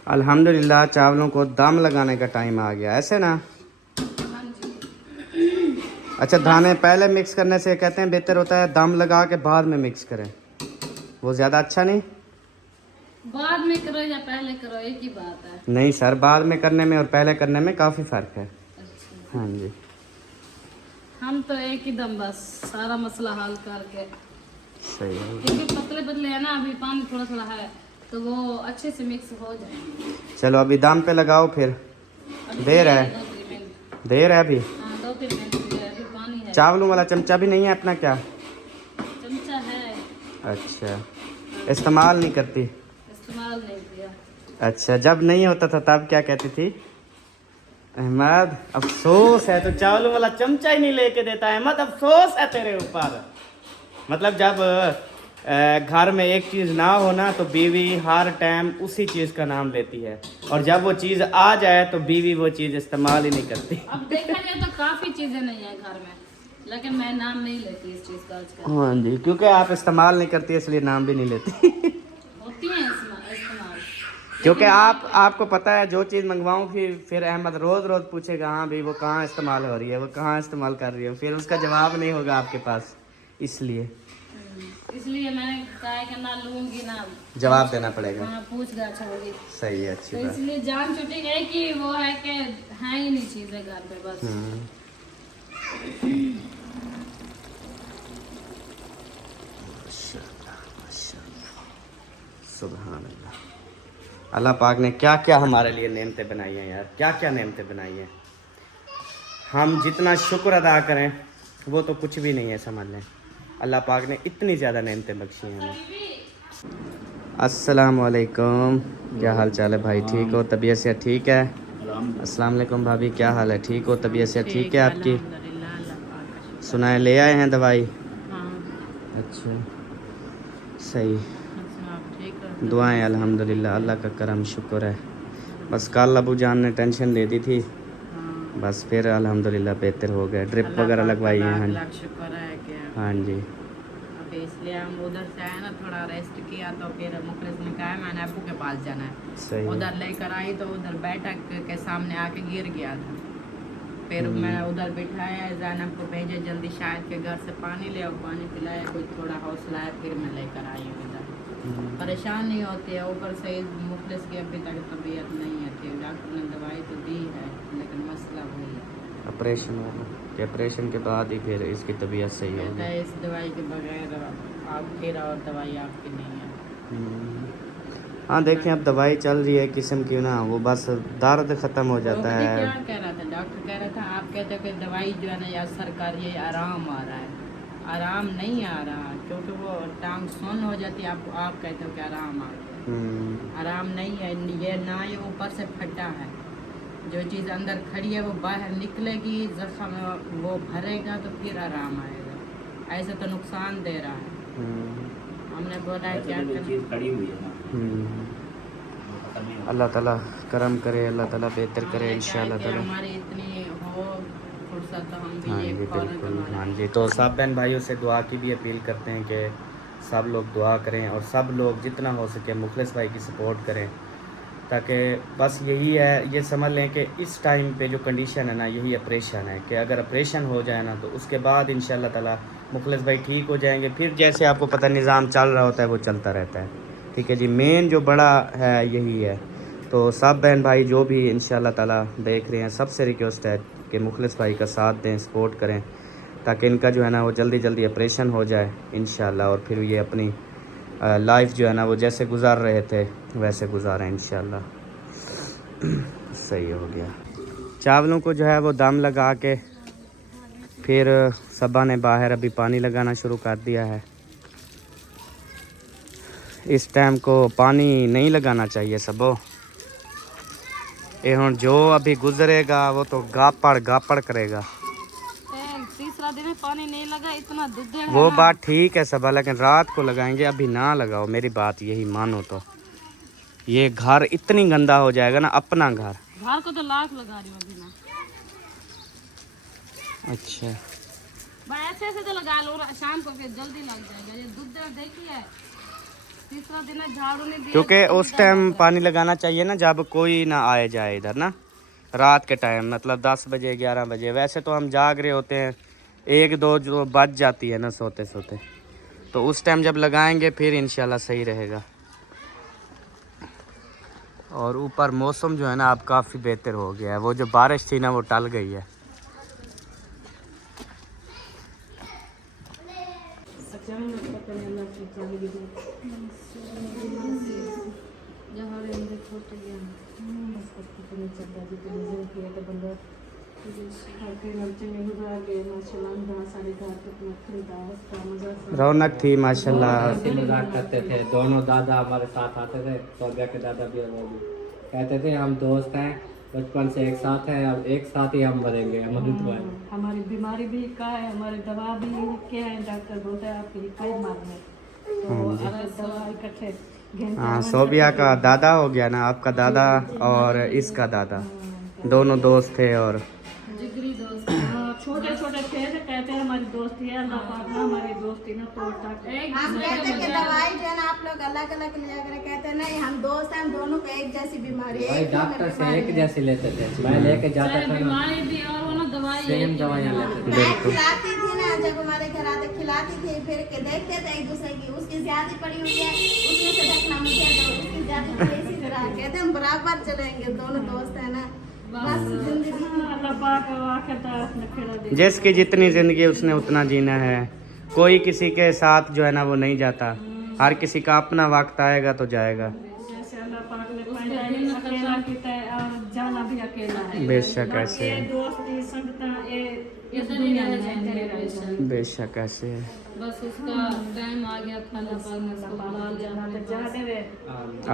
अल्हम्दुलिल्लाह चावलों को दम लगाने का टाइम आ गया, ऐसे ना? हाँ जी। अच्छा, दाने पहले मिक्स करने से कहते हैं बेहतर होता है दम लगा के बाद में मिक्स करें, वो ज़्यादा अच्छा नहीं? बाद में करो या पहले करो एक ही बात है। नहीं सर, बाद में करने में और पहले करने में काफ़ी फ़र्क है। अच्छा। हाँ जी। हम तो एक ही दम बस सारा मसला हल करके, सही है। क्योंकि पतले पतले है ना, अभी पानी थोड़ा थोड़ा है तो वो अच्छे से मिक्स हो जाएंगे। चलो अभी दम पे लगाओ, फिर अभी देर है, 2-3 मिनट। देर है अभी। हाँ 2-3 मिनट हुए, अभी पानी है। चावलों वाला चमचा भी नहीं है अपना क्या? चमचा है, अच्छा, इस्तेमाल नहीं करती? इस्तेमाल नहीं किया। अच्छा, जब नहीं होता था तब क्या कहती थी? अहमद अफसोस है, तो चावलों वाला चमचा ही नहीं लेके देता। अहमद अफसोस है तेरे ऊपर। मतलब जब घर में एक चीज़ ना हो ना तो बीवी हर टाइम उसी चीज़ का नाम लेती है, और जब वो चीज़ आ जाए तो बीवी वो चीज़ इस्तेमाल ही नहीं करती। अब देखा जाए तो काफी चीजें नहीं है घर में, लेकिन मैं नाम नहीं लेती इस चीज का आजकल। हाँ जी, क्योंकि आप इस्तेमाल नहीं करती इसलिए नाम भी नहीं लेती। होती है इस्तेमाल। क्योंकि आपको पता है जो चीज़ मंगवाऊँ फिर अहमद रोज़ रोज़ पूछेगा हाँ भाई वो कहाँ इस्तेमाल हो रही है, वो कहाँ इस्तेमाल कर रही है, फिर उसका जवाब नहीं होगा आपके पास, इसलिए मैंने कहा कि ना लूंगी ना जवाब देना पड़ेगा। हाँ, पूछ गाछ होगी। सही है, अच्छी तो बात। इसलिए जान छुट्टी गई कि वो है कि है ही नहीं चीजें घर पे बस। सुभान अल्लाह, अल्लाह पाक ने क्या क्या हमारे लिए नेमतें बनाई हैं यार, क्या क्या नेमतें बनाई हैं। हम जितना शुक्र अदा करें वो तो कुछ भी नहीं है, समझ लें। अल्लाह पाक ने इतनी ज़्यादा नेमतें बख्शी हैं हमें। अस्सलाम वालेकुम, क्या हाल चाल है भाई, ठीक हो, तबीयत से ठीक है? अस्सलाम वालेकुम भाभी, क्या हाल है, ठीक हो, तबीयत से ठीक है आपकी? सुनाए ले आए हैं दवाई? अच्छा, सही, दुआएं अल्हम्दुलिल्लाह, अल्लाह का करम शुक्र है। बस कल अबू जान ने टेंशन दे दी थी, बस फिर अल्हम्दुलिल्लाह बेहतर हो गया, ड्रिप वगैरह लगवाई है। हाँ शुक्र है कि हाँ जी, अभी इसलिए हम उधर से आए ना, थोड़ा रेस्ट किया तो फिर मुखलिस ने कहा मैंने अबू के पास जाना है। सही है। उधर लेकर आई तो उधर बैठक के सामने आके गिर गया था, फिर मैंने उधर बिठाया, जैनब को भेजे जल्दी शायद के घर से पानी ले, और पानी पिलाया, कुछ थोड़ा हौसला है, फिर मैं लेकर आई हूँ इधर। परेशान नहीं होती है, ऊपर से मुखलिस की अभी तक तबीयत नहीं है थी, डॉक्टर ने दवाई तो दी है, लेकिन मसला वही है ऑपरेशन वाला, कि ऑपरेशन के बाद ही फिर इसकी तबीयत सही कहता होगी। है इस दवाई के बगैर आप फिर और दवाई आपकी नहीं है। हाँ देखें, अब दवाई चल रही है किस्म की ना, वो बस दर्द ख़त्म हो जाता मुझे है। क्या कह रहा था डॉक्टर, कह रहा था आप कहते हो कि दवाई जो है ना या सरकारी है आराम आ रहा है, आराम नहीं आ रहा, क्योंकि वो टांग सुन्न हो जाती है, आप कहते हो कि आराम आ रहा है, आराम नहीं है, ये ना ये ऊपर से फटा है, जो चीज़ अंदर खड़ी है वो बाहर निकलेगी, जख्म वो भरेगा तो फिर आराम आएगा, ऐसे तो नुकसान दे रहा है। हमने बोला है क्या अल्लाह ताला करम करे, अल्लाह ताला बेहतर करे इंशाल्लाह ताला। हमारी इतनी हो फुर्सत तो हम भी हाँ ये जी फौरन बिल्कुल, करवा हाँ जी। तो सब बहन भाइयों से दुआ की भी अपील करते हैं कि सब लोग दुआ करें और सब लोग जितना हो सके मुखलिस भाई की सपोर्ट करें, ताकि बस यही है, ये समझ लें कि इस टाइम पे जो कंडीशन है ना, यही ऑपरेशन है कि अगर ऑपरेशन हो जाए ना तो उसके बाद इंशाल्लाह ताला मुखलिस भाई ठीक हो जाएंगे। फिर जैसे आपको पता निज़ाम चल रहा होता है वो चलता रहता है, ठीक है जी। मेन जो बड़ा है यही है। तो सब बहन भाई जो भी इंशाल्लाह ताला देख रहे हैं, सबसे रिक्वेस्ट है कि मुखलिस भाई का साथ दें, सपोर्ट करें, ताकि इनका जो है ना वो जल्दी जल्दी ऑपरेशन हो जाए इंशाल्लाह, और फिर ये अपनी लाइफ जो है ना वो जैसे गुजार रहे थे वैसे गुजारें इंशाल्लाह। सही हो गया। चावलों को जो है वो दम लगा के फिर सबा ने बाहर अभी पानी लगाना शुरू कर दिया है। इस टाइम को पानी नहीं लगाना चाहिए सबो, ये हुन जो अभी गुजरेगा वो तो गापड़ करेगा। तीसरा दिन पानी नहीं लगा, इतना दूध है वो ना। बात ठीक है सबा, लेकिन रात को लगाएंगे, अभी ना लगाओ, मेरी बात यही मानो तो ये घर इतनी गंदा हो जाएगा ना, अपना घर। घर को तो लाख लगा रही हूँ अभी ना। अच्छा, ऐसे ऐसे तो लगा लो, शाम को फिर जल्दी लग जाएगा। ये दूध देखिए, तीसरा दिन है, झाड़ू नहीं दिया, क्योंकि उस टाइम पानी लगाना चाहिए ना जब कोई ना आए जाए इधर ना, रात के टाइम, मतलब 10 बजे 11 बजे। वैसे तो हम जाग रहे होते हैं, 1-2 जो बज जाती है ना सोते सोते, तो उस टाइम जब लगाएंगे फिर इंशाल्लाह सही रहेगा। और ऊपर मौसम जो है ना अब काफ़ी बेहतर हो गया है, वो जो बारिश थी ना वो टल गई है। रौनक थी माशाल्लाह। हंसी मजाक करते थे, दोनों दादा हमारे साथ आते थे, सौदा के दादा भी और वो भी कहते थे हम दोस्त हैं, बचपन से एक साथ हैं, अब एक साथ ही हम मरेंगे। हमारी बीमारी भी का है, हमारी दवा भी के है, डॉक्टर बोलता है आपकी कई मारने हाँ, सोबिया का दादा हो गया ना, आपका दादा और इसका दादा दोनों दोस्त थे और जिगरी दोस्त। छोटे छोटे थे तो कहते हैं हमारी दोस्ती है, अल्लाह पाक ना हमारी दोस्ती ना तोड़ता। एक हम दूसरे कहते के हैं कि मजाक। दवाई जो है ना आप लोग अलग अलग लिया कर, कहते हैं नहीं हम दोस्त हैं, हम दोनों को एक जैसी बीमारी है, भाई एक ही में डॉक्टर से बीमारी एक है। जैसे लेते थे, मैं लेके जाता चाहे था ना बीमारी भी और वो ना दवाई सेम एक ही दवाइयाँ बीमारी। लेते थे। मैं खिलाती थी ना, जब हमारे घर आते खिलाती थी, फिर के देखते थे एक दूसरे की, उसकी ज्यादा पड़ी हुई है उसमें से देखना मुझे, तो उसकी ज्यादा पड़ी है, इसी तरह कहते हैं हम बराबर चलेंगे, दोनों दोस्त है ना, बस जिंदगी। अल्लाह पाक आखिर तक नखेड़ा दे। जिसकी जितनी ज़िंदगी उसने उतना जीना है। कोई किसी के साथ जो है ना वो नहीं जाता, हर किसी का अपना वक्त आएगा तो जाएगा। जैसे अल्लाह पाक ने पैदा ही अकेला किया है और जाना भी अकेला है। बेशक ऐसे ये है, दोस्ती संगता ये इस इधर ही दुनिया रह में जाएंगे इधर ही रह जाएंगे। बेशक। बेशक ऐसे है। बस उसका टाइम आ गया था, अल्लाह पाक ने उसको बुला लिया हमारे पास। जाते हुए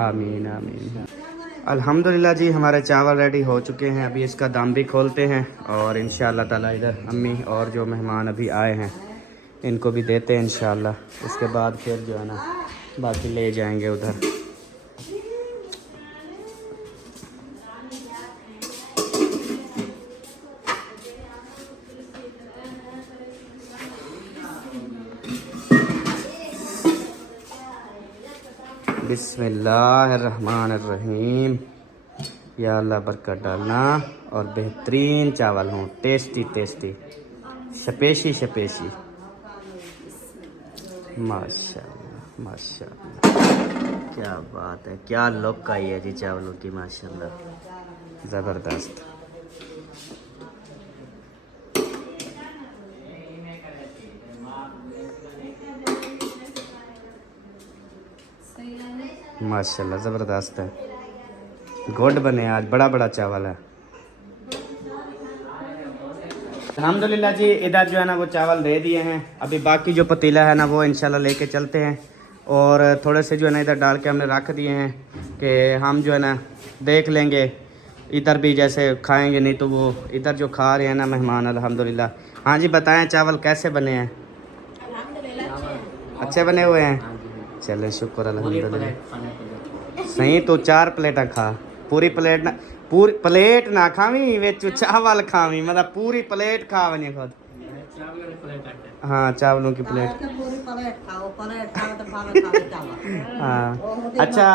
आमीन आमीन। अल्हम्दुलिल्लाह जी, हमारे चावल रेडी हो चुके हैं। अभी इसका दाम भी खोलते हैं और इंशाअल्लाह ताला इधर अम्मी और जो मेहमान अभी आए हैं इनको भी देते हैं इंशाअल्लाह। उसके बाद फिर जो है ना बाकी ले जाएंगे उधर। बिस्मिल्लाहिर्रहमानिर्रहीम। या अल्लाह बरकत डालना और बेहतरीन चावल हों, टेस्टी टेस्टी, शपेशी शपेशी। माशाल्लाह माशाल्लाह, क्या बात है, क्या लुक आई है जी चावलों की, माशाल्लाह ज़बरदस्त। सही है। माशाल्लाह ज़बरदस्त है, गुड बने आज, बड़ा बड़ा चावल है। अल्हम्दुलिल्लाह जी, इधर जो है ना वो चावल दे दिए हैं। अभी बाकी जो पतीला है ना वो इंशाल्लाह लेके चलते हैं और थोड़े से जो है ना इधर डाल के हमने रख दिए हैं कि हम जो है ना देख लेंगे इधर भी, जैसे खाएंगे नहीं तो वो इधर जो खा रहे हैं ना मेहमान अल्हम्दुलिल्लाह। हाँ जी बताएं चावल कैसे बने हैं? अच्छे बने हुए हैं, चले शुक्र अल्हम्दुलिल्लाह। सही तो 4 प्लेटा खा, पूरी प्लेट ना, पूरी प्लेट ना खावी विच चावल खावी, मतलब पूरी प्लेट खा बनी खुद। हाँ चावलों की प्लेट। हाँ अच्छा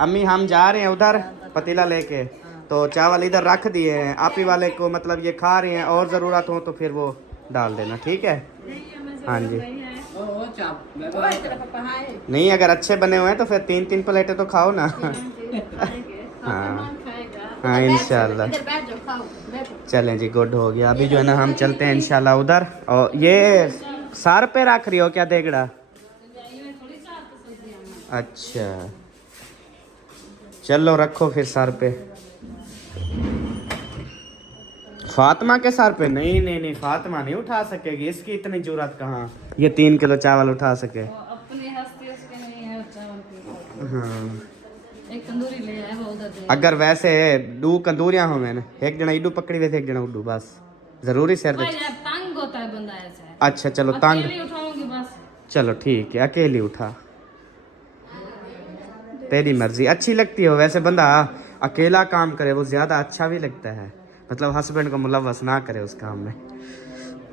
अम्मी, हम जा रहे हैं उधर पतीला लेके, तो चावल इधर रख दिए हैं। आप ही वाले को मतलब ये खा रहे हैं, और ज़रूरत हो तो फिर वो डाल देना, ठीक है? हाँ जी। नहीं अगर अच्छे बने हुए हैं तो फिर 3-3 प्लेटें तो खाओ ना। हाँ हाँ इंशाल्लाह। इधर बैठ जाओ, खाओ बैठो। चलें जी, गुड हो गया। अभी जो है ना हम चलते हैं इंशाल्लाह उधर। और ये सर पे रख रही हो क्या देगड़ा? अच्छा चलो रखो फिर सर पे। फातिमा के सर पे? नहीं नहीं नहीं, फातिमा नहीं उठा सकेगी, इसकी इतनी जरूरत कहाँ, ये 3 किलो चावल उठा सके। वो अपनी हस्ती उसके नहीं है चावल की। हाँ एक तंदूरी ले आए वो उधर दे। अगर वैसे 2 कंदूरियां हो मैंने, एक जना इडू पकड़ी हुई थी, एक जना उड्डू, बस जरूरी सिर पे। भाई यार तंग होता है बंदा ऐसा। अच्छा चलो तंग, अकेली उठाऊंगी बस। चलो ठीक है अकेली उठा, तेरी मर्जी। अच्छी लगती हो वैसे, बंदा अकेला काम करे वो ज़्यादा अच्छा भी लगता है, मतलब हस्बैंड को मुलव्वस ना करे उस काम में।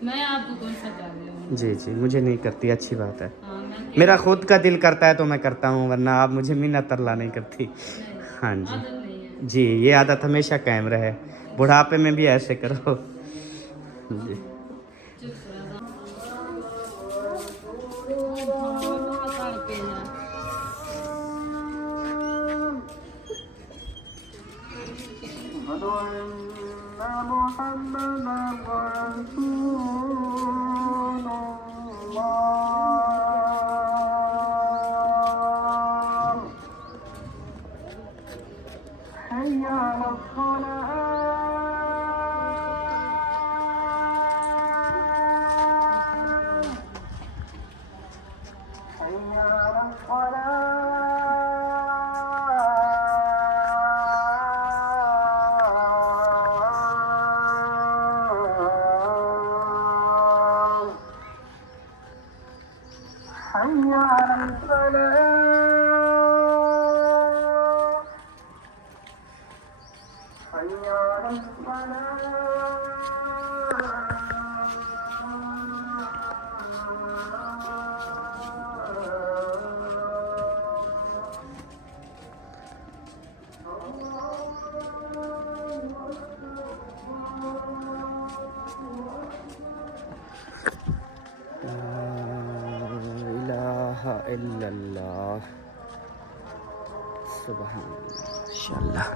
मैं आपको कौन सा कर रही हूँ? जी जी मुझे नहीं करती, अच्छी बात है। हाँ मैं मेरा खुद का दिल करता है तो मैं करता हूँ, वरना आप मुझे मिन्नत तरला नहीं करती। हाँ जी आदत नहीं है। जी, ये आदत हमेशा कायम रहे, बुढ़ापे में भी ऐसे करो जी। इलाहा इल्लल्लाह सुभान अल्लाह।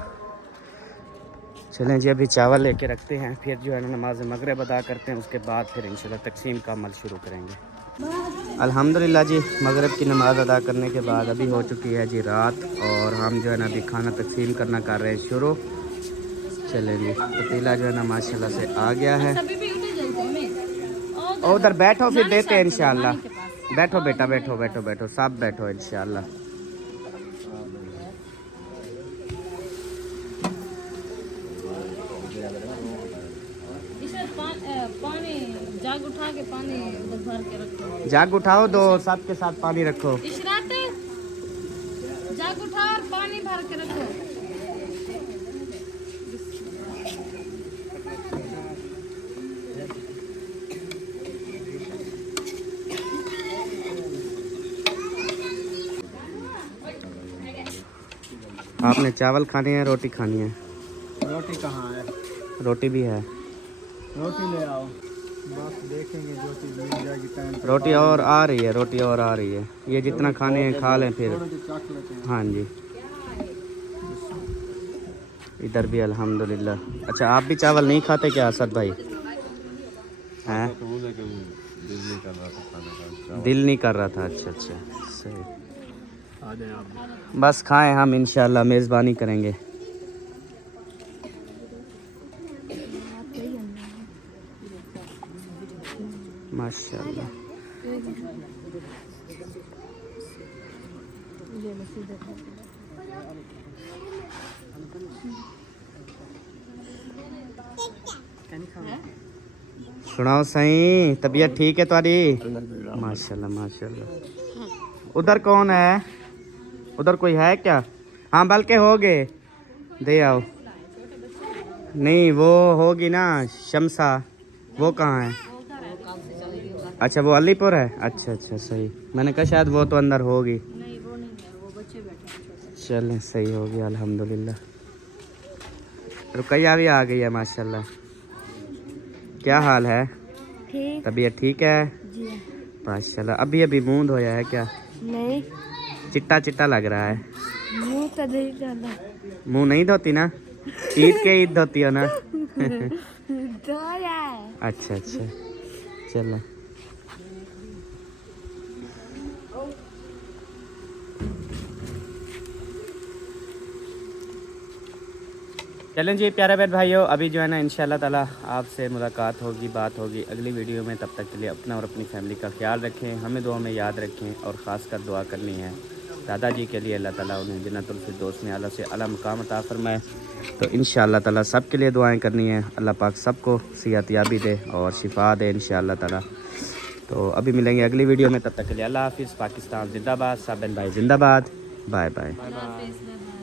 चलें जी, अभी चावल लेके रखते हैं, फिर जो है ना नमाज मगरिब अदा करते हैं, उसके बाद फिर इंशाल्लाह तकसीम का अमल शुरू करेंगे। अल्हम्दुलिल्लाह जी, मगरिब की नमाज़ अदा करने के बाद अभी हो चुकी है जी रात, और हम जो है ना अभी खाना तकसीम करना कर रहे हैं शुरू। चलें जी, पतीला जो है ना माशाल्लाह से आ गया है। सभी भी उधर जलते हैं और उधर बैठो, फिर देते हैं इंशाल्लाह। बैठो बेटा, बैठो बैठो बैठो, सब बैठो इंशाल्लाह। इसमें पानी जाग उठा के पानी उधर भर के रखो। जाग उठाओ, दो सबके साथ पानी रखो। इशरात जाग उठा और पानी भर के रखो। आपने चावल खाने हैं, रोटी खानी है? रोटी कहाँ है? रोटी भी है। रोटी ले आओ, बस देखेंगे जो चीज़ मिल जाएगी टाइम पे। रोटी और आ रही है, रोटी और आ रही है। ये जितना खाने हैं खा लें फिर। थोड़ी चख लेते हैं। हाँ जी, इधर भी अल्हम्दुलिल्लाह। अच्छा, आप भी चावल नहीं खाते क्या असद भाई? हैं? दिल नहीं कर रहा था। अच्छा अच्छा, सही। आ जाए आप। बस खाएं, हम इंशाल्लाह मेज़बानी करेंगे। माशाल्लाह। सुनाओ सही, तबीयत ठीक है तुम्हारी? माशाल्लाह माशाल्लाह। उधर कौन है? उधर कोई है क्या? हाँ, बल्कि हो गए, दे आओ। नहीं, वो होगी ना शमसा, वो कहाँ है? अच्छा, वो अलीपुर है। अच्छा अच्छा, सही। मैंने कहा शायद वो तो अंदर होगी। नहीं, वो नहीं है, वो बच्चे बैठे हैं। चलें, सही हो गया अल्हम्दुलिल्लाह। रुकैया भी आ गई है माशाल्लाह। क्या हाल है? ठीक तबीयत ठीक है? जी। माशाल्लाह। अभी अभी मुंह धोया है क्या? नहीं, चिट्टा चिट्टा लग रहा है। मुँह तो नहीं करना। मुंह नहीं धोती ना? ईद के ईद धोती हो ना? तो यार अच्छा अच्छा, चलो। चलें जी प्यारे बहन भाइयों, अभी जो है ना इंशाल्लाह ताला आपसे मुलाकात होगी, बात होगी अगली वीडियो में। तब तक के लिए अपना और अपनी फैमिली का ख्याल रखें, हमें दुआ में याद रखें, और ख़ास कर दुआ करनी है दादाजी के लिए, अल्लाह ताला उन्हें जन्नतुल फिरदौस में आला से आला मुकाम अता फरमाए। तो इंशाल्लाह ताला सब के लिए दुआएं करनी है, अल्लाह पाक सबको सेहतयाबी दे और शिफा दे इंशाल्लाह ताला। तो अभी मिलेंगे अगली वीडियो में, तब तक के लिए अल्लाह हाफिज़। पाकिस्तान जिंदाबाद, सब बहन भाई जिंदाबाद। Bye bye. अल्लाह हाफिज़।